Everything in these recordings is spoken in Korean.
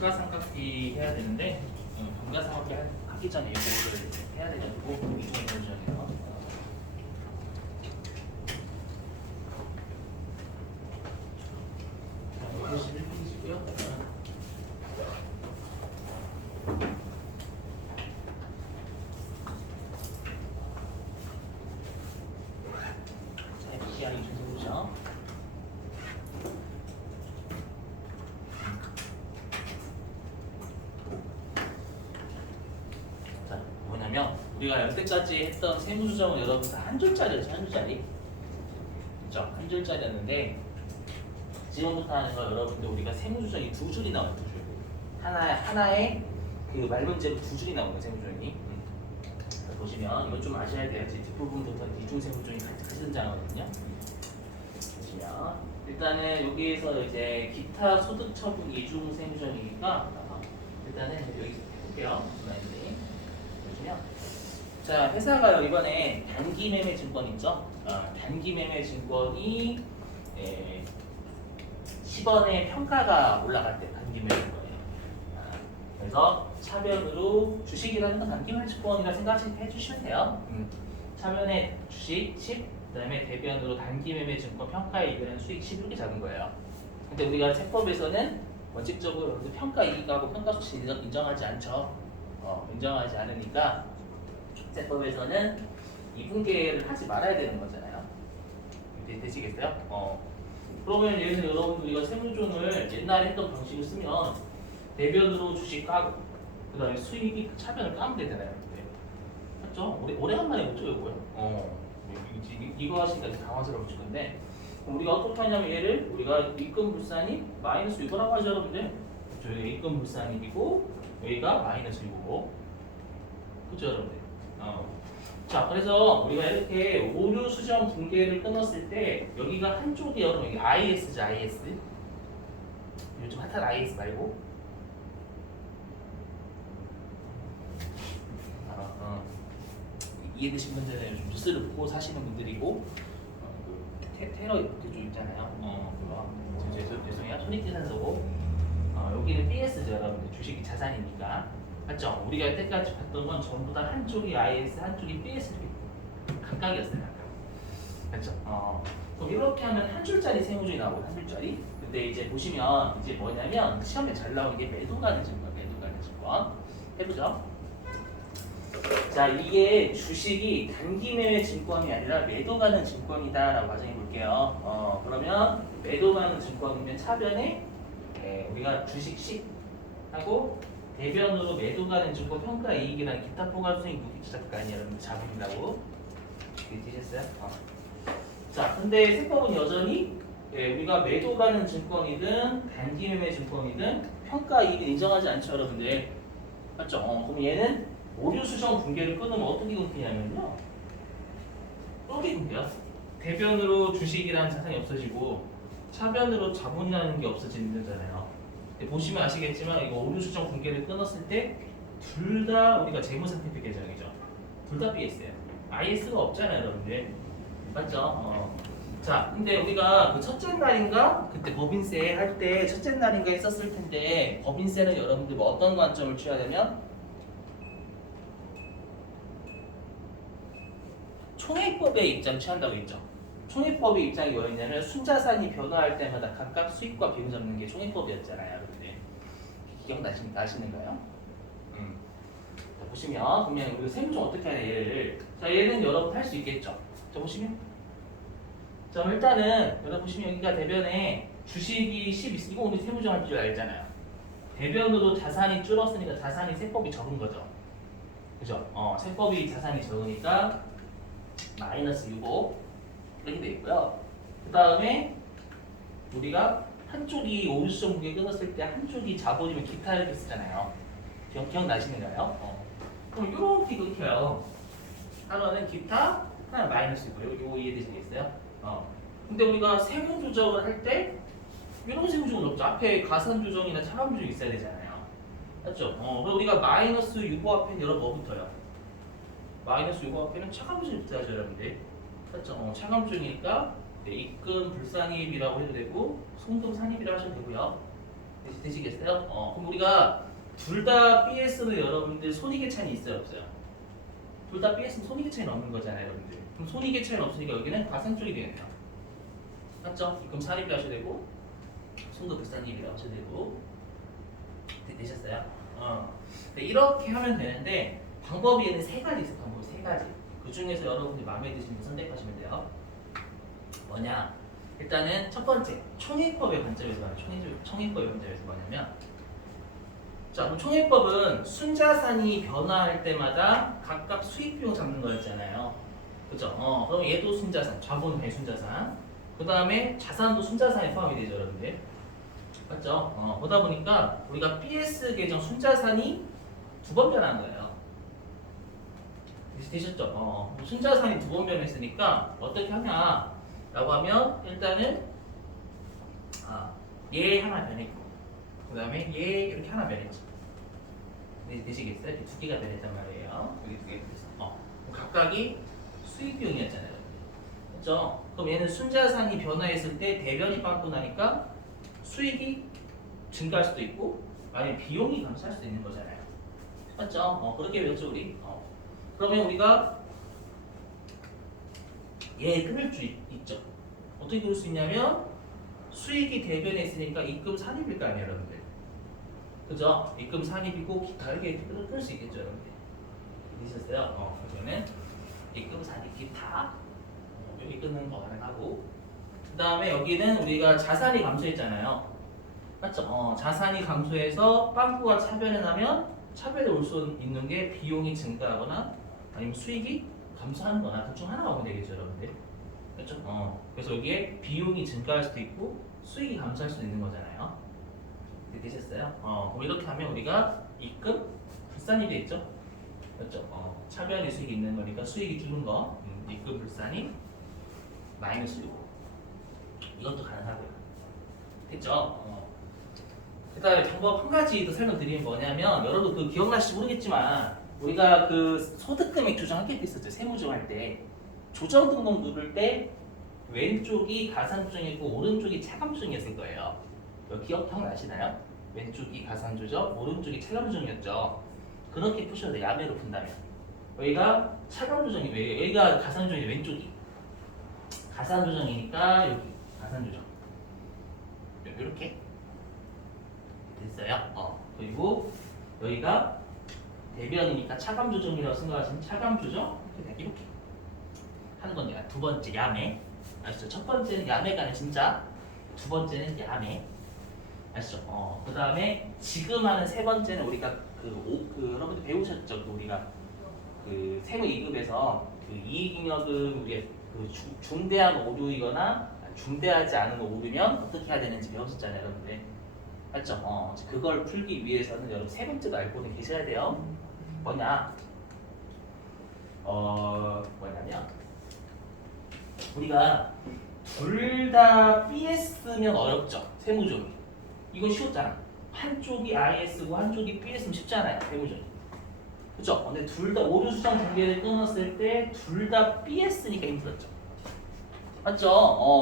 감가상각비 해야 되는데 감가상각비 하기 전에 이거를 해야 돼가지고 이중의 세무조정이에요. 자, 51페이지고요. 자, FTR 이중의 세무조정. 뭐냐면 우리가 여태까지 했던 세무조정은 여러분들 한 줄짜리였죠. 한 줄짜리. 그렇죠? 한 줄짜리였는데 지금부터 하는 거 여러분들 우리가 세무조정이 두 줄이 나와요. 두 줄. 하나에 그 말문제로 두 줄이 나오는 세무조정이. 보시면 이거 좀 아셔야 돼요. 뒷부분부터 이중 세무조정이 같이 등장하거든요. 보시면 일단은 여기에서 이제 기타 소득 처분 이중 세무조정이니까 일단은 여기 해볼게요. 자, 회사가요 이번에 단기 매매 증권 있죠? 단기 매매 증권이 10원의 평가가 올라갈 때 단기 매매 증권이에요. 그래서 차변으로 주식이라는 건 단기 매매 증권이라 생각해 주시면 돼요. 차변에 주식 10, 그다음에 대변으로 단기 매매 증권 평가에 이르는 수익 10 이렇게 잡은 거예요. 근데 우리가 세법에서는 원칙적으로 평가 이익하고 평가 수치 인정하지 않죠. 인정하지 않으니까 세법에서는 이분계를 하지 말아야 되는 거잖아요. 되시겠어요? 그러면 얘는 여러분들 우리가 세무조정을 옛날에 했던 방식을 쓰면 대변으로 주식 까고 그 다음에 수익이 차변을 까면 되잖아요. 맞죠? 오래간만에 못 적어보고요. 이거 하시니까 당황스러우실 건데 우리가 어떻게 하냐면 얘를 우리가 입금 불산이 마이너스 6이라고 하죠, 여러분들. 여기가 입금 불산이고 여기가 마이너스 6이고 그죠, 여러분들? 자, 그래서 우리가 이렇게 오류 수정 붕괴를 끊었을 때 여기가 한쪽이 여러분 여기 IS죠, IS. 요즘 핫한 IS 말고. 이해되신 분들은 요즘 뉴스를 보고 사시는 분들이고 테러 그쪽 있잖아요. 그거 죄송해요. 손익계산서고 여기는 BS죠, 여러분들. 주식이 자산이니까. 맞죠? 우리가 여태까지 봤던 건 전부 다 한쪽이 IS, 한쪽이 BS 이렇게 각각이었어요. 맞죠? 그럼 이렇게 하면 한 줄짜리 세무조정이 나오고 한 줄짜리. 근데 이제 보시면 이제 뭐냐면 시험에 잘 나오는 게 매도가는 증권, 매도가는 증권. 해보죠. 자, 이게 주식이 단기 매매 증권이 아니라 매도가는 증권이다라고 가정해 볼게요. 그러면 매도가는 증권이면 차변에 우리가 주식 10 하고 대변으로 매도가는 증권 평가 이익이랑 기타 포괄 수익 무기자산가액이 여러분 잡힌다고 되셨어요? 자, 근데 세법은 여전히 우리가 매도가는 증권이든 단기 매매 증권이든 평가 이익을 인정하지 않죠, 여러분들. 맞죠? 그럼 얘는 오류 수정 붕괴를 끊으면 어떻게 끊기냐면요. 이렇게 끊겨요. 대변으로 주식이라는 자산이 없어지고 차변으로 자본이라는 게 없어지는 거잖아요. 보시면 아시겠지만 이거 오류 수정 붕괴를 끊었을 때 둘 다 우리가 재무상태표 계정이죠. 둘 다 BS예요. IS가 없잖아요, 여러분들. 맞죠? 자, 근데 우리가 그 첫째 날인가 그때 법인세 할 때 첫째 날인가 했었을 텐데 법인세는 여러분들 뭐 어떤 관점을 취하냐면 총액법의 입장 취한다고 했죠. 총액법의 입장이 뭐였냐면 순자산이 변화할 때마다 각각 수익과 비용 잡는 게 총액법이었잖아요, 여러분들. 기억나시는가요? 자, 보시면 그러면 우리가 세무조정 어떻게 하냐 얘를. 자, 얘는 여러분 할 수 있겠죠. 자, 보시면 자, 일단은 여러분 보시면 여기가 대변에 주식이 10 있어. 이거 우리 세무조정 할 줄 알잖아요. 대변으로 자산이 줄었으니까 자산이 세법이 적은 거죠. 그죠? 세법이 자산이 적으니까 마이너스 6호 이렇게 돼 있고요. 그 다음에 우리가 한쪽이 오류수정 붕괴 끊었을 때 한쪽이 자본이면 기타 이렇게 쓰잖아요. 기억나시는가요? 그럼 이렇게 끊겨요. 하나는 기타, 하나는 마이너스고요. 이거 이해되시겠어요? 근데 우리가 세무 조정을 할 때 이런 세무 조정은 없죠. 앞에 가산 조정이나 차감 조정이 있어야 되잖아요. 맞죠? 그럼 우리가 마이너스 6호 앞에는 여러분 뭐 붙어요? 마이너스 6호 앞에는 차감 조정이 붙어야죠, 여러분들. 맞죠? 차감 조정이니까 입금 불산입이라고 해도 되고 송금 산입이라고 하셔도 되고요. 되시겠어요? 그럼 우리가 둘 다 BS는 여러분들 손익의 차이는 있어요, 없어요? 둘 다 BS는 손익의 차이는 없는 거잖아요, 여러분들. 그럼 손익의 차이는 없으니까 여기는 과산 쪽이 되겠네요. 맞죠? 그럼 사립이 하셔야 되고, 손도 불산입이 하셔야 되고, 되셨어요? 이렇게 하면 되는데 방법이 얘는 세 가지 있어요. 방법 세 가지. 그 중에서 여러분들이 마음에 드시는 거 선택하시면 돼요. 뭐냐? 일단은 첫 번째 총액법의 관점에서 봐요. 총액법의 관점에서 뭐냐면, 자, 그럼 총액법은 순자산이 변화할 때마다 각각 수익 비용 잡는 거였잖아요. 그죠? 그럼 얘도 순자산, 자본 배순자산. 그 다음에 자산도 순자산에 포함이 되죠, 여러분들. 맞죠? 그러다 보니까 우리가 BS 계정 순자산이 두 번 변한 거예요. 되셨죠? 순자산이 두 번 변했으니까 어떻게 하냐라고 하면 일단은 얘 하나 변했고, 그 다음에 얘 이렇게 하나 변했죠. 되시겠어요? 이렇게 두 개가 변했단 말이에요. 여기 두 개 변했어. 각각이 수익 비용이었잖아요. 그렇죠? 그럼 얘는 순자산이 변화했을 때 대변이 빠고 나니까 수익이 증가할 수도 있고 아니면 비용이 감소할 수도 있는 거잖아요. 맞죠? 그렇게 외웠죠 우리. 그러면 우리가 얘 끊을 수 있죠. 어떻게 끊을 수 있냐면 수익이 대변에 있으니까 입금 산입일 거 아니에요, 여러분들. 그죠? 입금 산입이고 기타 이렇게 끊을 수 있겠죠, 여러분들. 있었어요? 그러면은 입금 산입 기타 여기 끊는 거 가능하고, 그 다음에 여기는 우리가 자산이 감소했잖아요. 맞죠? 자산이 감소해서 빵꾸가 차변에 나면 차변에 올 수 있는 게 비용이 증가하거나 아니면 수익이 감소하는 거나 둘 중 하나가 오면 되겠죠, 여러분들. 그렇죠? 그래서 여기에 비용이 증가할 수도 있고 수익이 감소할 수도 있는 거잖아요. 되셨어요? 그럼 이렇게 하면 우리가 입금 불산이 되겠죠? 그렇죠? 차변에 수익이 있는 거니까 수익이 줄은 거, 입금 불산이 마이너스고 이것도 가능하고요. 됐죠? 그 다음에 방법 한 가지 더 설명드리면 뭐냐면, 여러분 그 기억나실지 모르겠지만 우리가 그 소득금액 조정할 때 있었죠. 세무조정할 때 조정 등록 누를 때 왼쪽이 가산 조정이고 오른쪽이 차감 조정이었을 거예요. 기억나시나요? 왼쪽이 가산 조정, 오른쪽이 차감 조정이었죠. 그렇게 푸셔도 돼요. 야매로 푼다면. 여기가 차감 조정이 왜? 여기가 가산 조정이 왼쪽이 가산 조정이니까 여기 가산 조정 이렇게 됐어요. 그리고 여기가 대변이니까 차감 조정이라고 생각하시면 차감 조정 이렇게 하는 겁니다. 두 번째 야매 아시죠? 첫 번째는 야매가 아니라 진짜, 두 번째는 야매 아시죠? 그 다음에 지금 하는 세 번째는 우리가 여러분들 배우셨죠? 우리가 그 세무 2급에서 그 이익잉여금 우리가 중대한 오류이거나 중대하지 않은 오류면 어떻게 해야 되는지 배웠었잖아요, 여러분들. 맞죠? 그걸 풀기 위해서는 여러분 세 번째도 알고는 계셔야 돼요. 뭐냐면 우리가 둘 다 BS면 어렵죠, 세무조이. 이건 쉬웠잖아. 한쪽이 IS고 한쪽이 BS면 쉽잖아요, 세무조이. 그죠? 근데 둘 다 오류 수정 단계를 끊었을 때 둘 다 BS니까 힘들었죠. 맞죠?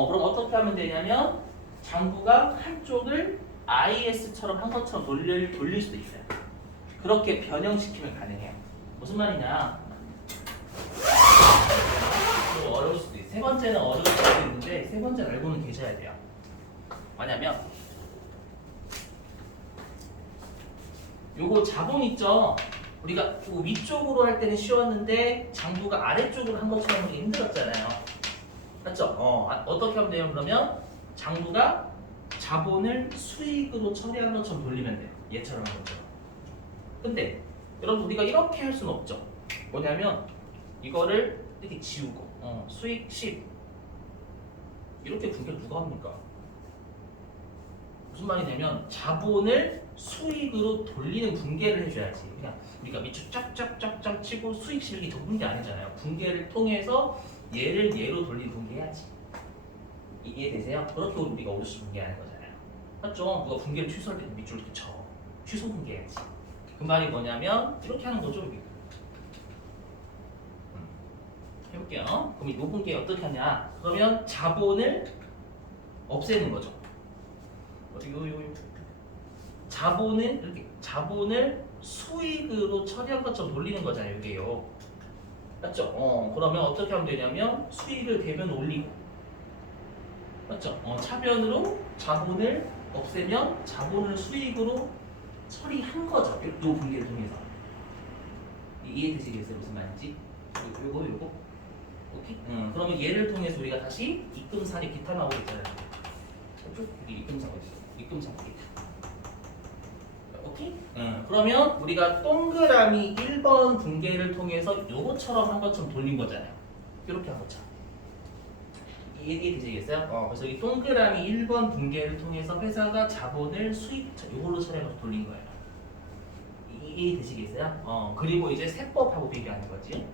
그럼 어떻게 하면 되냐면 장부가 한쪽을 IS처럼 한 것처럼 돌릴 수도 있어요. 그렇게 변형시키면 가능해요. 무슨 말이냐? 좀 어려울 수도 있어요. 세 번째는 어려울 수도 있는데 세 번째는 알고는 계셔야 돼요. 뭐냐면 요거 자본 있죠? 우리가 요거 위쪽으로 할 때는 쉬웠는데 장부가 아래쪽으로 한 것처럼 하기 힘들었잖아요. 맞죠? 어떻게 하면 돼요? 그러면 장부가 자본을 수익으로 처리한 것처럼 돌리면 돼요. 얘처럼 한 것처럼. 근데 여러분 우리가 이렇게 할 수는 없죠. 뭐냐면 이거를 이렇게 지우고 수익 10 이렇게 분개를 누가 합니까? 무슨 말이냐면 자본을 수익으로 돌리는 분개를 해줘야지. 그냥 우리가 밑줄 쫙쫙쫙쫙 치고 수익 실기 적는 게 아니잖아요. 분개를 통해서 얘를 얘로 돌리는 분개해야지. 이해되세요? 그렇게 우리가 오르시 분개하는 거잖아요. 맞죠? 누가 분개를 취소할 때 밑줄 이렇게 쳐. 취소 분개해야지. 그 말이 뭐냐면 이렇게 하는 거죠. 여기. 해볼게요. 그럼 이 분개 어떻게 하냐? 그러면 자본을 없애는 거죠. 어떻게 요 자본은 이렇게 자본을 수익으로 처리한 것처럼 돌리는 거잖아요, 이게요. 맞죠? 그러면 어떻게 하면 되냐면 수익을 대변 올리고, 맞죠? 차변으로 자본을 없애면 자본을 수익으로 처리한 거죠. 요 분기를 통해서. 이해되시겠어요? 무슨 말인지? 요거. 오케이? 그러면 얘를 통해서 우리가 다시 입금산이 기타 나오고 있잖아요. 여기 입금산 어디 있어? 입금산 기타. 오케이? 그러면 우리가 동그라미 1번 분계를 통해서 요것처럼 한 것처럼 돌린 거잖아요. 이렇게 한 것처럼. 이해되시겠어요? 그래서 이 동그라미 1번 분계를 통해서 회사가 자본을 수익, 요걸로 처리해서 돌린 거예요. 이해되시겠어요? 그리고 이제 세법하고 비교하는 거지.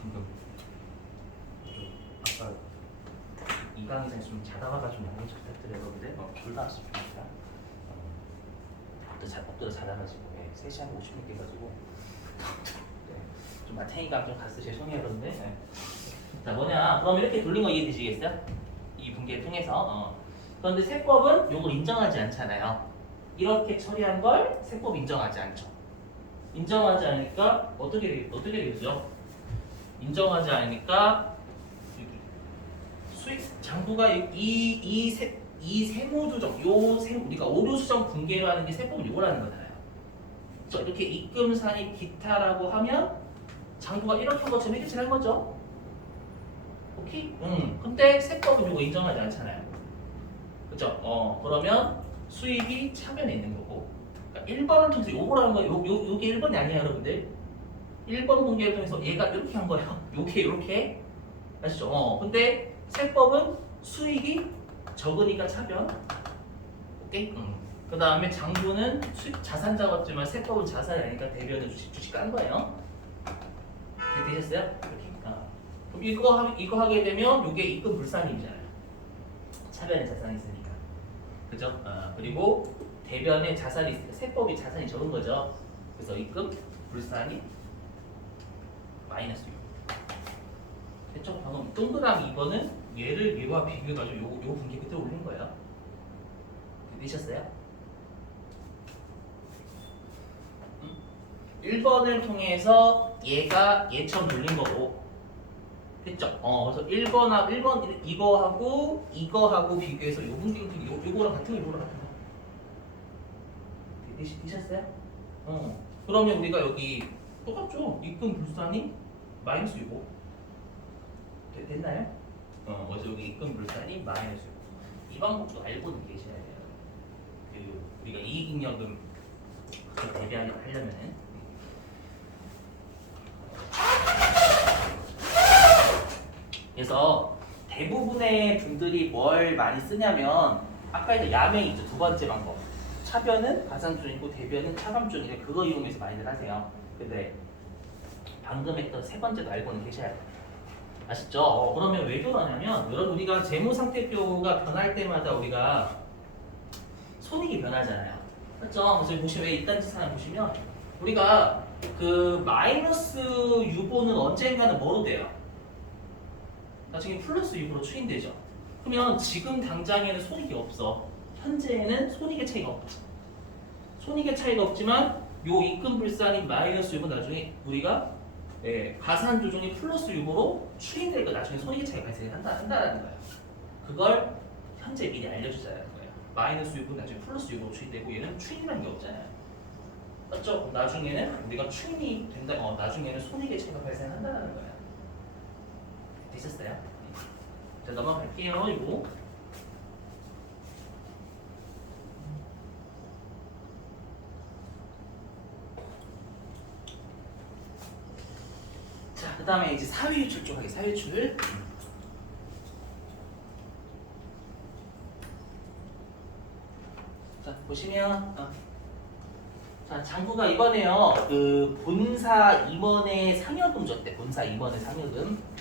방금 아까 이 강의에서 좀 자다 와가지고 양해 좀 부탁드려요, 여러분들. 졸다 왔습니다. 엎드려 자다가지고 3시간 50분 깨가지고 네, 좀 마탱이가 좀 갔어. 죄송해요, 여러분들. 네. 자, 뭐냐? 그럼 이렇게 돌린 거 이해되시겠어요? 이 분계를 통해서. 그런데 세법은 요걸 인정하지 않잖아요. 이렇게 처리한 걸 세법 인정하지 않죠. 인정하지 않으니까 어떻게 되겠죠? 인정하지 않으니까 수익 장부가 이 세무조정, 우리가 오류수정 분계를 하는 게 세법은 요거라는 거잖아요. 그래서 이렇게 입금산입 기타라고 하면 장부가 이렇게 한 것처럼 이렇게 한 거죠. 오케이? 근데 세법은 요거 인정하지 않잖아요. 그죠? 그러면 수익이 차변에 있는 거고. 그러니까 1번을 통해서 요거라는 거, 요게 1번이 아니에요, 여러분들. 1번 분계를 통해서 얘가 이렇게 한 거예요. 요게 이렇게. 아시죠? 근데 세법은 수익이 적으니까 차변. 오케이? 그 다음에 장부는 수익 자산 잡았지만 세법은 자산이 아니니까 대변을 주식 깐 거예요. 되셨어요? 이렇게. 그럼 이거 하게 되면 요게 입금 불산임이잖아요. 차변에 자산이 있으니까. 그죠? 그리고 대변에 자산이 있으니까 세법이 자산이 적은 거죠. 그래서 입금 불산이 마이너스 6. 됐죠? 방금 동그라미 2번은 얘를 얘와 비교해가지고 요 분기 그대로 올린 거예요. 되셨어요? 1번을 통해서 얘처럼 돌린 거고. 됐죠? 그래서 1번 이거하고 비교해서 요 분기 요거랑 같은 거. 되셨어요? 그러면 우리가 여기 똑같죠? 입금 불산이 마이너스 6. 됐나요? 그래서 여기 입금 불산이 마이너스 6. 이 방법도 알고는 계셔야 돼요. 우리가 이익잉여금 대비하려면은. 그래서 대부분의 분들이 뭘 많이 쓰냐면 아까 이제 야매 있죠. 두 번째 방법. 차변은 가산존이고 대변은 차감존이니까 그거 이용해서 많이들 하세요. 근데 방금 했던 세 번째도 알고는 계셔야 돼요. 아시죠? 그러면 왜 그러냐면 여러분 우리가 재무상태표가 변할 때마다 우리가 손익이 변하잖아요. 그렇죠? 그래서 보시면 왜 이딴 짓 하나 보시면 우리가 그 마이너스 유보는 언젠가는 뭐로 돼요? 나중에 플러스 6으로 추인되죠. 그러면 지금 당장에는 손익이 없어. 현재에는 손익의 차이가 없죠. 손익의 차이가 없지만 요 입금 불산인 마이너스 6은 나중에 우리가 가산 조정이 플러스 6으로 추인되니까 나중에 손익의 차이가 발생한다는 거예요. 그걸 현재 미리 알려주자는 거예요. 마이너스 6은 나중에 플러스 6으로 추인되고 얘는 추인이라는 게 없잖아요. 맞죠? 그럼 나중에는 우리가 추인이 된다. 나중에는 손익의 차이가 발생한다는 거예요. 되셨어요? 자, 넘어갈게요. 이거. 자, 그 다음에 이제 사회유출 쪽 하게. 사회유출. 자, 보시면 자, 장부가 이번에요. 그 본사 임원의 상여금 줬대. 본사 임원의 상여금.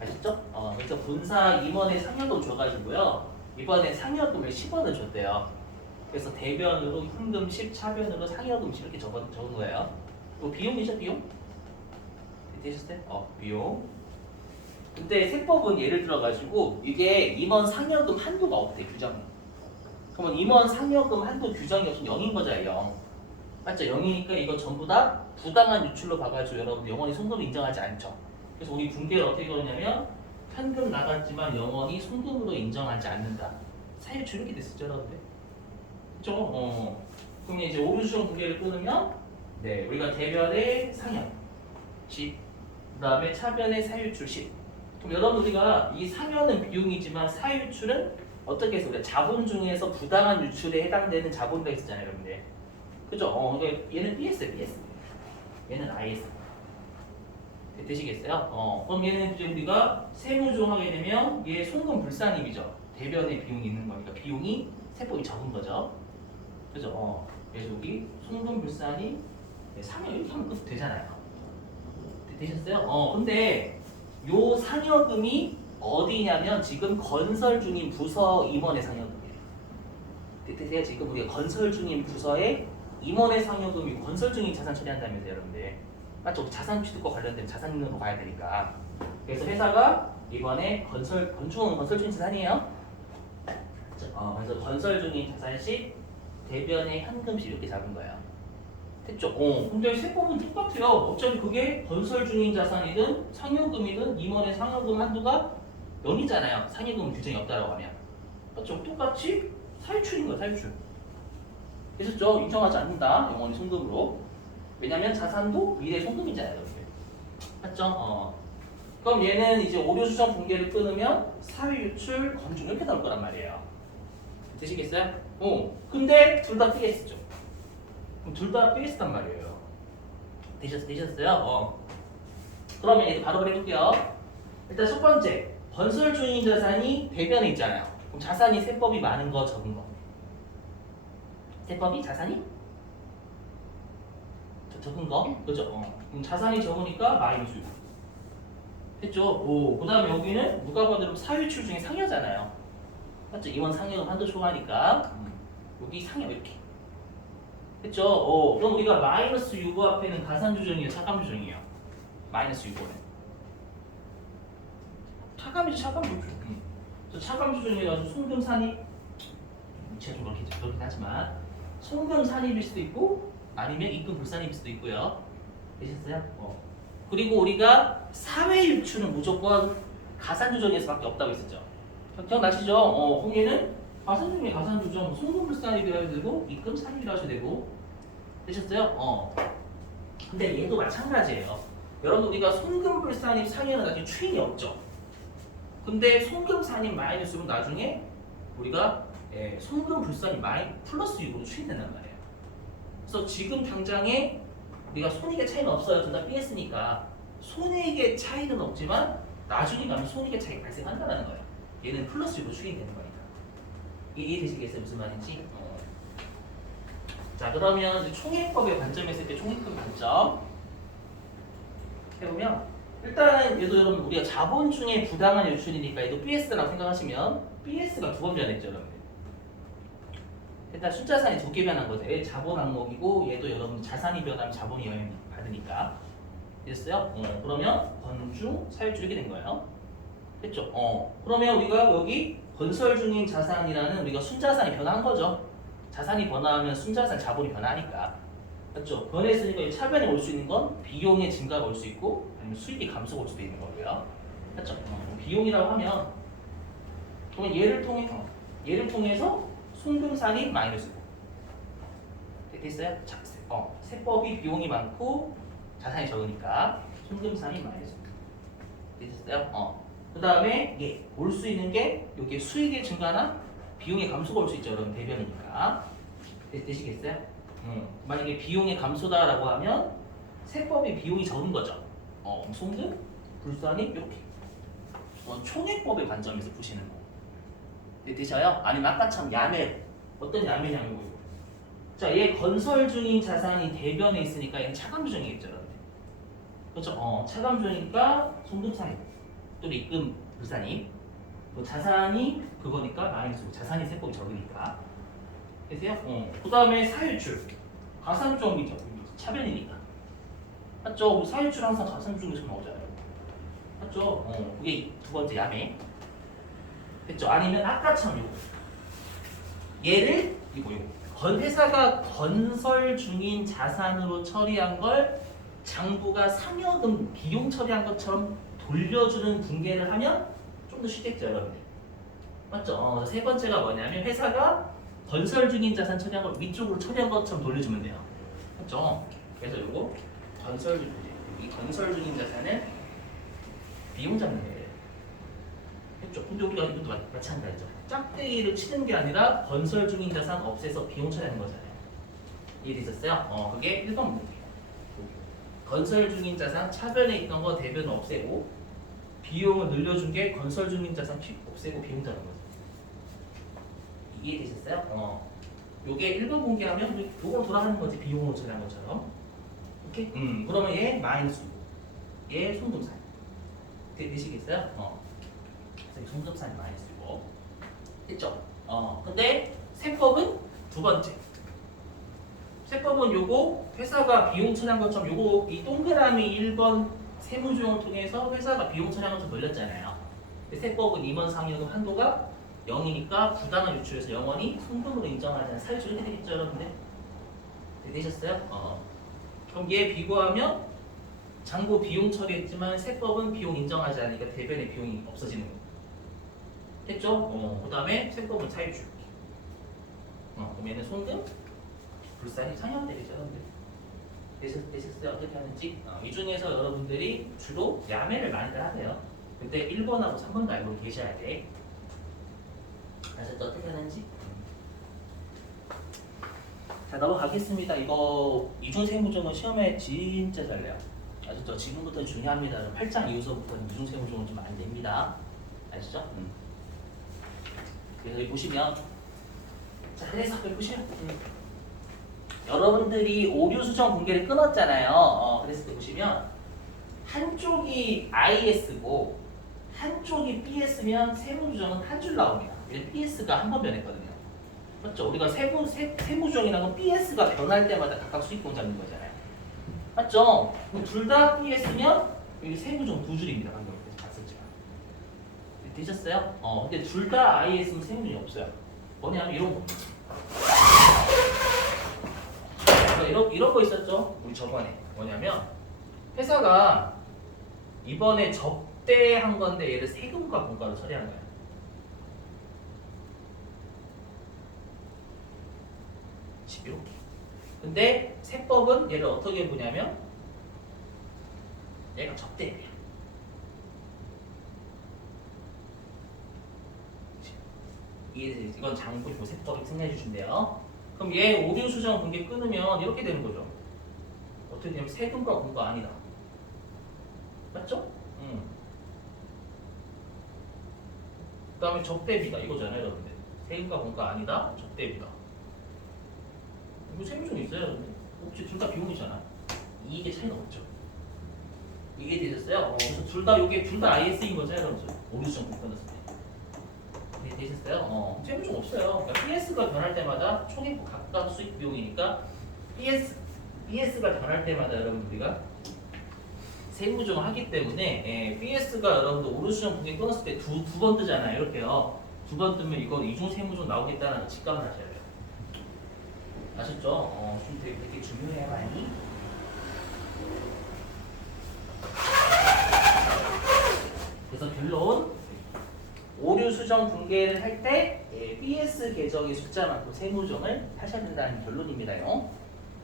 아셨죠? 그래서 본사 임원의 상여금 줘가지고요. 이번에 상여금을 10원을 줬대요. 그래서 대변으로 현금 10, 차변으로 상여금 10 이렇게 적은 거예요. 이거 비용이죠, 비용? 되셨어요? 비용. 근데 세법은 예를 들어가지고 이게 임원 상여금 한도가 없대, 규정이. 그러면 임원 상여금 한도 규정이 없으면 0인 거죠, 0. 맞죠? 0이니까 이거 전부 다 부당한 유출로 봐가지고 여러분들 영원히 송금을 인정하지 않죠. 그래서 우리 분계를 어떻게 그러냐면 현금 나갔지만 영원히 송금으로 인정하지 않는다. 사유출 이렇게 됐었죠, 여러분들. 그죠? 그럼 이제 오류수정 분계를 끊으면 네, 우리가 대변의 상여 10, 그 다음에 차변의 사유출 10. 그럼 여러분 우리가 이 상여는 비용이지만 사유출은 어떻게 해서 우리가 자본 중에서 부당한 유출에 해당되는 자본가 있었잖아요, 여러분들. 그죠? 그러니까 얘는 BS예요, BS. 얘는 IS. 되시겠어요? 그럼 얘는 이제 우리가 세무조정하게 되면 얘 송금 불산입이죠. 대변의 비용이 있는 거니까 비용이 세법이 적은 거죠. 그죠? 그래서 여기 송금 불산이 상여 이렇게 하면 끝 되잖아요. 되셨어요? 근데 요 상여금이 어디냐면 지금 건설 중인 부서 임원의 상여금이에요. 되세요? 지금 우리가 건설 중인 부서의 임원의 상여금이 건설 중인 자산 처리한다면서요, 여러분들. 맞죠? 자산 취득과 관련된 자산으로 가야 되니까. 그래서 회사가 이번에 건축은 건설 중인 자산이에요. 그래서 건설 중인 자산식 대변의 현금식 이렇게 잡은 거예요. 됐죠? 근데 세법은 똑같아요. 어차피 그게 건설 중인 자산이든 상여금이든 임원의 상여금 한도가 0이잖아요. 상여금 규정이 없다라고 하면. 맞죠? 똑같이 사유출인 거예요, 사유출. 됐었죠? 인정하지 않는다. 영원히 송금으로. 왜냐면 자산도 미래 송금이잖아요, 이렇게. 맞죠? 그럼 얘는 이제 오류수정 분계를 끊으면 사유유출, 건중 이렇게 나올 거란 말이에요. 되시겠어요? 근데 둘 다 PS죠. 그럼 둘 다 PS단 말이에요. 되셨어요? 그러면 이제 바로 해볼게요. 일단 첫 번째, 건설 중인 자산이 대변에 있잖아요. 그럼 자산이 세법이 많은 거, 적은 거. 세법이 자산이 적은 거, 그죠? 그럼 자산이 적으니까 마이너스 6. 했죠? 그 다음에 여기는 누가 봐도 사유출 중에 상여잖아요. 맞죠? 임원 상여금 한도 초과하니까 여기 상여 이렇게. 했죠? 그럼 우리가 마이너스 6 앞에는 가산주정이에요, 차감주정이에요? 마이너스 6호는 차감이죠, 차감주정. 차감주정이어가지고 송금산입, 제가 좀 그렇긴 하지만 송금산입일 수도 있고 아니면 입금 불산입일 수도 있고요. 되셨어요? 그리고 우리가 사회유출은 무조건 가산주정에서밖에 없다고 했었죠. 기억나시죠? 거기는 가산주정에 가산주정, 송금불산입이라 해도 되고 입금 산입이라 하셔도 되고. 되셨어요? 근데 얘도 마찬가지예요. 여러분 우리가 송금불산입 상여는 나중에 추인이 없죠. 근데 송금산입 마이너스로 나중에 우리가 송금불산입 플러스 6으로 추인된단 말이에요. 그래서 지금 당장에 우리가 손익의 차이는 없어요. 둘 다 BS니까 손익의 차이는 없지만 나중에 가면 손익의 차이가 발생한다는 거예요. 얘는 플러스 6으로 추인되는 거니까. 이해되시겠어요? 무슨 말인지? 자, 그러면 이제 총액법의 관점에서 이렇게 총액법 관점 해보면 일단 얘도 여러분 우리가 자본 중에 부당한 유출이니까 얘도 BS라고 생각하시면 BS가 두 번 변했죠, 여러분. 일단 순자산이 두 개 변한 거죠. 얘 자본 항목이고 얘도 여러분 자산이 변하면 자본이 영향 받으니까. 됐어요? 그러면 건중 사유출 이렇게 된 거예요. 됐죠? 그러면 우리가 여기 건설 중인 자산이라는 우리가 순자산이 변한 거죠. 자산이 변화하면 순자산 자본이 변하니까. 맞죠? 변했으니까 차변에 올 수 있는 건 비용의 증가가 올 수 있고 아니면 수익의 감소가 올 수도 있는 거고요. 맞죠? 비용이라고 하면 그러면 얘를 통해서 송금산이 마이너스고. 됐어요? 세법이 비용이 많고 자산이 적으니까 송금산이 마이너스고. 됐어요? 그 다음에 올 수 있는 게 여기 수익의 증가나 비용의 감소가 올 수 있죠. 여러분 대변이니까. 되시겠어요? 만약에 비용의 감소다라고 하면 세법이 비용이 적은 거죠. 송금, 불산입 이렇게. 총액법의 관점에서 보시는 거. 되셔요? 아니면 아까처럼 야매. 어떤 야매냐면 자, 얘 건설 중인 자산이 대변에 있으니까 얘는 차감주정이겠죠. 그렇죠? 차감주정이니까 송금산입 또는 입금 불산입. 자산이 그거니까 마이너스고 자산이 세법이 적으니까. 되세요? 그 다음에 사유출. 가산주정이죠. 차변이니까. 맞죠? 사유출 항상 가산주정에서 나오잖아요. 맞죠? 그게 두 번째 야매. 됐죠? 아니면 아까처럼 이거. 얘를 이거 회사가 건설 중인 자산으로 처리한 걸 장부가 상여금 비용 처리한 것처럼 돌려주는 분계를 하면 좀 더 쉽겠죠, 여러분들. 맞죠? 세 번째가 뭐냐면 회사가 건설 중인 자산 처리한 걸 위쪽으로 처리한 것처럼 돌려주면 돼요. 맞죠? 그래서 요거 이 건설 중인 자산은 비용 잡는 거예요. 했죠? 근데 우리가 이것도 마찬가지죠. 짝대기를 치는 게 아니라 건설 중인 자산 없애서 비용 처리하는 거잖아요. 이해되셨어요? 그게 1번 문제예요. 건설 중인 자산 차변에 있던 거 대변 없애고 비용을 늘려준 게 건설 중인 자산 없애고 비용 잡는 거죠. 이해되셨어요? 요게 1번 공개하면 요거 돌아가는 거지, 비용으로 처리한 것처럼. 오케이? 그러면 얘 마이너스, 얘 손금산. 되시겠어요? 손금산이 마이너스고. 했죠? 근데 세법은 두 번째. 세법은 요거 회사가 비용 처리한 것처럼 요거 이 동그라미 1번 세무조항을 통해서 회사가 비용 처리한 것처럼 돌렸잖아요. 근데 세법은 임원 상여금 한도가 0이니까 부당한 유출에서 영원히 손금으로 인정하지 않는 사유주 이렇게 되겠죠, 여러분들? 되셨어요? 그럼 얘 비교하면 장부 비용 처리했지만 세법은 비용 인정하지 않으니까 대변의 비용이 없어지는 거. 됐죠? 그 다음에 세법은 사유주. 그럼 얘는 손금, 불산이 상향되겠죠, 여러분들? 되셨어요? 어떻게 하는지? 이 중에서 여러분들이 주로 야매를 많이들 하세요. 근데 1번하고 3번도 알고 계셔야 돼. 아셨죠? 어떻게 하는지? 자, 넘어가겠습니다. 이거 이중세무조는 시험에 진짜 잘 내요. 아셨죠? 지금부터 중요합니다. 8장 이후서부터는 이중세무조는 좀 안 됩니다. 아시죠? 그래서 여기 보시면, 자, 그래서 여기 보시면, 여러분들이 오류 수정 공개를 끊었잖아요. 그랬을 때 보시면 한쪽이 IS고 한쪽이 BS면 세무조정은 한 줄 나옵니다. 이게 BS가 한 번 변했거든요. 맞죠? 우리가 세무조정이라는 건 BS가 변할 때마다 각각 수익권 잡는 거잖아요. 맞죠? 둘 다 BS면 여기 세무조정 두 줄입니다. 방금 봤었지만. 되셨어요? 근데 둘 다 IS면 세무조정이 없어요. 뭐냐면 이런 겁니다. 이런 거 있었죠? 우리 저번에 뭐냐면 회사가 이번에 접대한 건데 얘를 세금과 공과로 처리한 거야. 이렇게. 근데 세법은 얘를 어떻게 보냐면 얘가 접대예요. 이건 장부이고 세법이 생각해 주시면 돼요. 그럼 얘 오류 수정 공개 끊으면 이렇게 되는 거죠. 어떻게 되냐면 세금과 공과 아니다. 맞죠? 그 다음에 적대비다 이거잖아요, 여러분들. 세금과 공과 아니다. 적대비다. 이거 세무조정 있어요, 여러분들. 혹시 둘 다 비용이잖아. 이게 차이는 없죠. 이게 되셨어요? 그래서 둘 다 IS인 거죠, 여러분들. 오류 수정 공개 끊었을 때. 되셨어요? 세무조정 없어요. 그러니까 PS가 변할 때마다 총액 각각 수익 비용이니까 BS가 변할 때마다 여러분 우리가 세무조정을 하기 때문에 BS가 여러분들 오류수정 공개 끊었을 때 두 번 뜨잖아요. 이렇게요. 두 번 뜨면 이거 이중 세무조정 나오겠다는 직감을 하셔야 돼요. 아셨죠? 좀 되게 중요해요, 많이. 그래서 결론 오류 수정 분계를 할 때 BS 계정의 숫자만큼 세무조정을 하셔야 된다는 결론입니다요.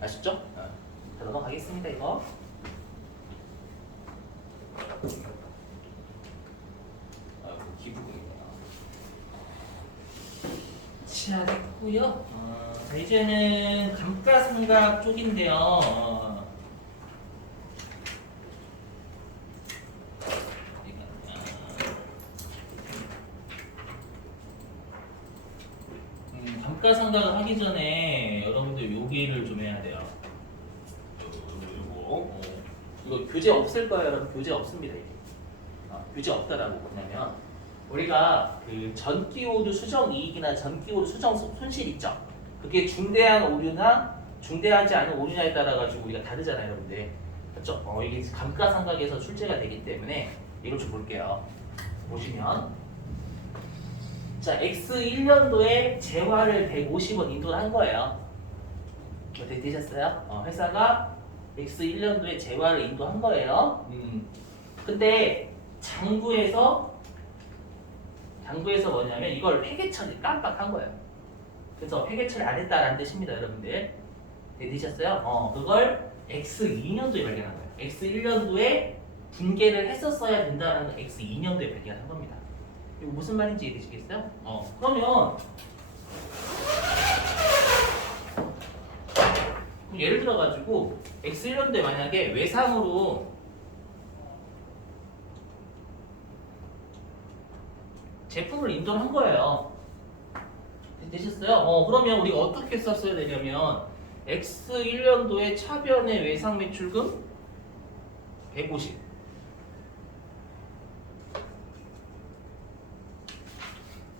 아셨죠? 자, 넘어가겠습니다. 이거. 기부금이네요. 자, 됐고요. 자, 이제는 감가상각 쪽인데요. 감가상각을 하기 전에 여러분들 여기를 좀 해야 돼요. 이거 교재 없을 거예요, 여러분. 교재 없습니다. 이게. 교재 없다라고. 뭐냐면 우리가 그 전기 오류 수정 이익이나 전기 오류 수정 손실 있죠. 그게 중대한 오류나 중대하지 않은 오류냐에 따라 가지고 우리가 다르잖아요, 여러분들. 그렇죠? 이게 감가상각에서 출제가 되기 때문에 이걸 좀 볼게요. 보시면 자, X1년도에 재화를 150원 인도를 한 거예요. 어떻게 되셨어요? 회사가 X1년도에 재화를 인도한 거예요. 근데 장부에서 뭐냐면 이걸 회계 처리 깜빡한 거예요. 그래서 회계 처리 안 했다라는 뜻입니다, 여러분들. 되셨어요? 그걸 X2년도에 발견한 거예요. X1년도에 분계를 했었어야 된다는 걸 X2년도에 발견한 겁니다. 이거 무슨 말인지 이해되시겠어요? 그러면 예를 들어가지고 X1년도에 만약에 외상으로 제품을 인도를 한 거예요. 되셨어요? 그러면 우리가 어떻게 썼어야 되냐면 X1년도에 차변의 외상 매출금 150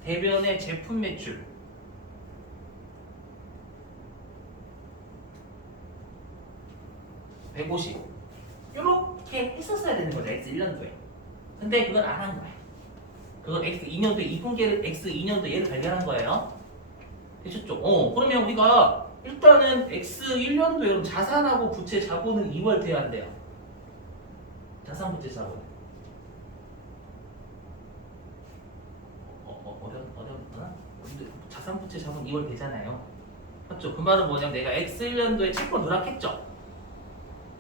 대변의 제품 매출 150 이렇게 했었어야 되는 거죠. X1년도에. 근데 그걸 안 한 거야. 그걸 X2년도에 2분기를 X2년도에 얘를 발견한 거예요. 되셨죠? 그러면 우리가 일단은 X1년도에 여러분 자산하고 부채 자본은 2월 돼야 한대요. 자산 부채 자본. 어렵나? 근데 자산 부채 자본 2월 되잖아요. 맞죠? 그 말은 뭐냐면 내가 X1년도에 채권 누락했죠?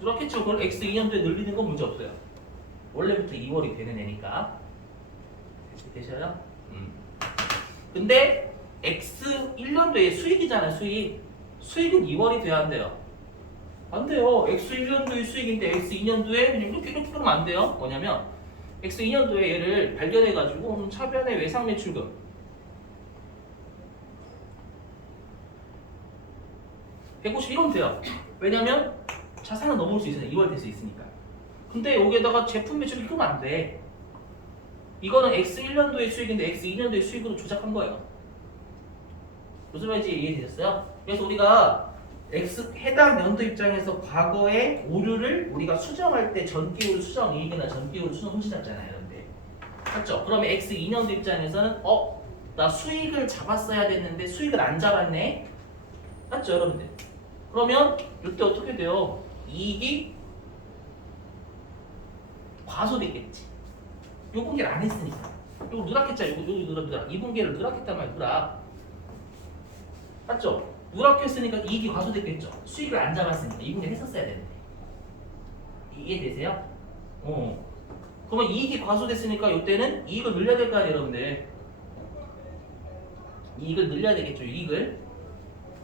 누락했죠? 그걸 X2년도에 늘리는 건 문제 없어요. 원래부터 2월이 되는 애니까. 되셔요? 근데 X1년도에 수익이잖아요, 수익. 수익은 2월이 돼야 한대요. 안 돼요. X1년도의 수익인데 X2년도에 그냥 이렇게 그러면 안 돼요. 뭐냐면 X2년도에 얘를 발견해가지고 차변의 외상 매출금 151원 돼요. 왜냐면 자산은 넘을 수 있으니까 2월 될 수 있으니까. 근데 여기에다가 제품 매출이 그러면 안 돼. 이거는 X1년도의 수익인데 X2년도의 수익으로 조작한 거예요. 무슨 말인지 이해되셨어요? 그래서 우리가 해당 연도 입장에서 과거의 오류를 우리가 수정할 때 전기오류 수정 이익이나 전기오류 수정 손실 잡잖아요, 여러분들. 맞죠? 그러면 X2년도 입장에서는 나 수익을 잡았어야 됐는데 수익을 안 잡았네. 맞죠, 여러분들? 그러면 이때 어떻게 돼요? 이익이 과소됐겠지. 요 분기를 안 했으니까. 요거 누락했잖아. 요거 누락. 이 분기를 누락했단 말이야, 누락. 맞죠? 누락했으니까 이익이 과소됐겠죠. 수익을 안 잡았으니까 이 분기를 했었어야 되는데. 이해되세요? 그러면 이익이 과소됐으니까 이때는 이익을 늘려야 될 거 아니에요, 여러분들. 이익을 늘려야 되겠죠, 이익을.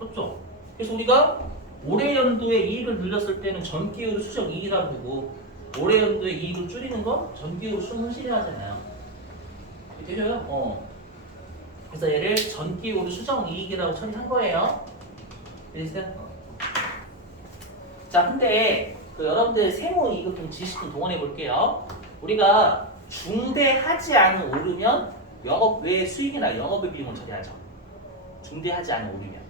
그렇죠? 그래서 우리가 올해 연도에 이익을 늘렸을 때는 전기요율 수정 이익이라고 보고 올해 연도에 이익을 줄이는 건 전기요율 손실이라 하잖아요. 되셔요? 그래서 얘를 전기요율 수정 이익이라고 처리한 거예요. 되시죠? 자, 근데 여러분들 세무 이익을 좀 지식 좀 동원해 볼게요. 우리가 중대하지 않은 오르면 영업 외 수익이나 영업의 비용을 처리하죠. 중대하지 않은 오르면.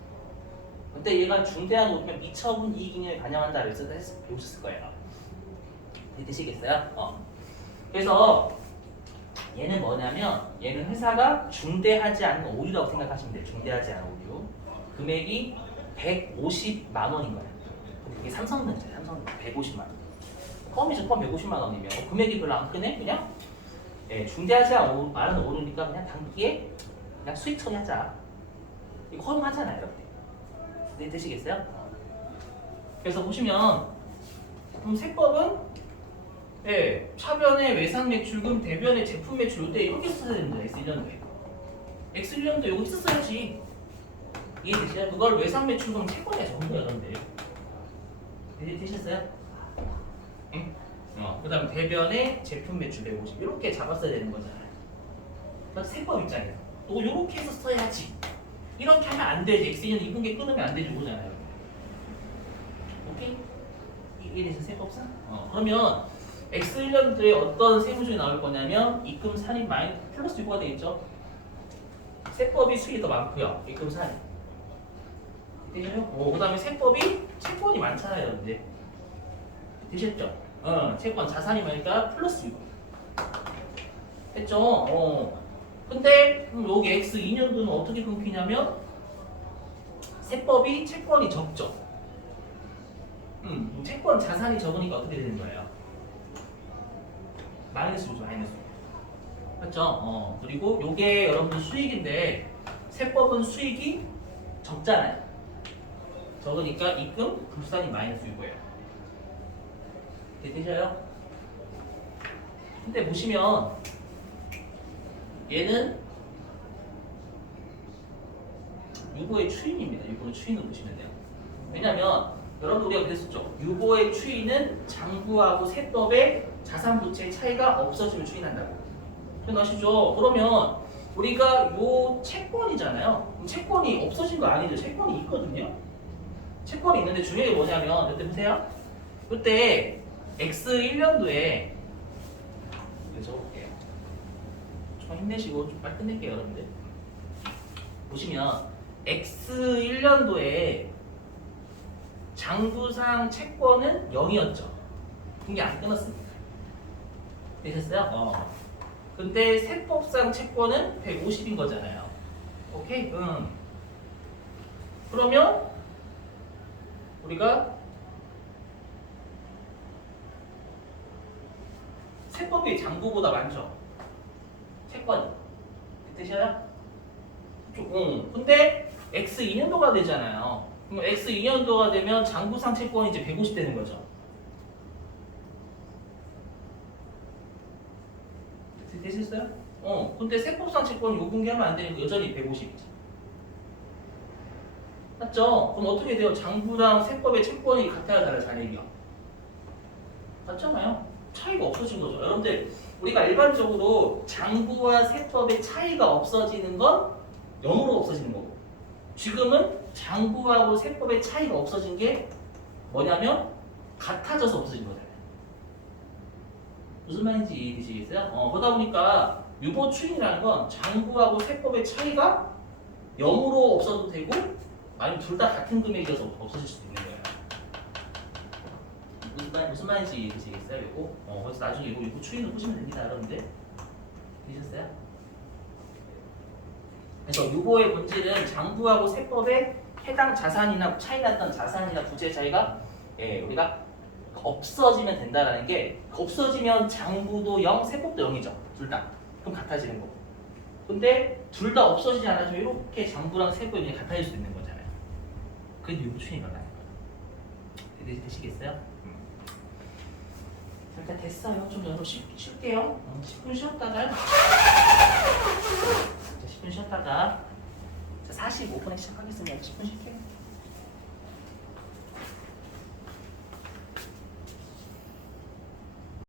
근데 얘가 중대한 오르면 미처분 이익 이념에 반영한다 그래서 배우셨을 거예요. 되시겠어요? 그래서 얘는 뭐냐면 얘는 회사가 중대하지 않은 오류라고 생각하시면 돼요. 중대하지 않은 오류. 금액이 150만 원인 거예요. 이게 삼성전자예요. 삼성전자 150만 원. 껌이죠. 껌 150만 원이면 금액이 별로 안 크네. 그냥 중대하지 않은 오류니까 그냥 단기에 그냥 수익 처리하자. 이거 허용하잖아요, 여러분. 되시겠어요? 그래서 보시면 세법은 차변의 외상 매출금, 대변의 제품 매출 이때 이렇게 써야 됩니다. X1년도에. X1년도 이거 썼어야지. 이해되시나요? 그걸 외상 매출금 채권에 적은 거예요, 여러분들. 되셨어요? 응? 그 다음 대변의 제품 매출 150 이렇게 잡았어야 되는 거잖아요. 그러니까 세법 입장에서 또 이렇게 해서 써야지. 이렇게 하면 안 되지. X2년 2분기 끊으면 안 되지. 그거잖아요. 오케이? 이래서 세법상? 그러면 X1년도에 어떤 세무조에 나올 거냐면 입금 산입 플러스 유보가 되겠죠. 세법이 수익이 더 많고요. 입금 산입. 되죠? 그 다음에 세법이 채권이 많잖아요. 이제 되셨죠? 채권 자산이 많으니까 플러스 유보. 됐죠? 근데 여기 X 2년도는 어떻게 끊기냐면 세법이 채권이 적죠. 채권 자산이 적으니까 어떻게 되는 거예요? 마이너스 오죠, 마이너스. 맞죠? 그리고 요게 여러분들 수익인데 세법은 수익이 적잖아요. 적으니까 입금 불산이 마이너스 6이에요. 되셔요? 근데 보시면 얘는 유보의 추인입니다. 유보의 추인을 보시면 돼요. 왜냐면 여러분 우리가 그랬었죠. 유보의 추인은 장부하고 세법의 자산 부채의 차이가 없어지면 추인한다고. 기억나시죠? 그러면 우리가 요 채권이잖아요. 채권이 없어진 거 아니죠? 채권이 있거든요. 채권이 있는데 중요한 게 뭐냐면 그때 보세요. 그때 X 1년도에 적어볼게요. 좀 힘내시고 좀 빨리 끝낼게요, 여러분들. 보시면 X 1년도에 장부상 채권은 0이었죠. 그게 안 끊었습니다. 되셨어요? 근데 세법상 채권은 150인 거잖아요. 오케이? 그러면 우리가 세법이 장부보다 많죠. 채권이. 되셔요? 근데 X 2년도가 되잖아요. 그럼 X 2년도가 되면 장부상 채권이 이제 150 되는 거죠. 되셨어요? 근데 세법상 채권은 요분기하면 안 되니까 여전히 150이죠. 맞죠? 그럼 어떻게 돼요? 장부랑 세법의 채권이 같아야 달라요, 잔액이요. 맞잖아요. 차이가 없어진 거죠. 여러분들 우리가 일반적으로 장부와 세법의 차이가 없어지는 건 0으로 없어지는 거고, 지금은 장부하고 세법의 차이가 없어진 게 뭐냐면 같아져서 없어진 거잖아요. 무슨 말인지 이해되시겠어요? 그러다 보니까 유보 추인이라는 건 장부하고 세법의 차이가 0으로 없어도 되고 아니면 둘 다 같은 금액이어서 없어질 수도 있는 거예요. 무슨 말인지 이해되시겠어요? 이거? 그래서 나중에 이거 유보 추인을 보시면 됩니다, 여러분들. 되셨어요? 그래서 유보의 본질은 장부하고 세법의 해당 자산이나 차이 났던 자산이나 부채 차이가 우리가 없어지면 된다라는 게, 없어지면 장부도 0, 세법도 0이죠. 둘 다. 그럼 같아지는 거고. 근데 둘 다 없어지지 않아서 이렇게 장부랑 세법이 그냥 같아질 수 있는 거잖아요. 그게 유보 추인이 일어나는 거예요. 되시겠어요? 일단 됐어요. 좀 여러분 쉴게요. 10분 쉬었다가 10분 쉬었다가 45분에 시작하겠습니다. 10분 쉴게요.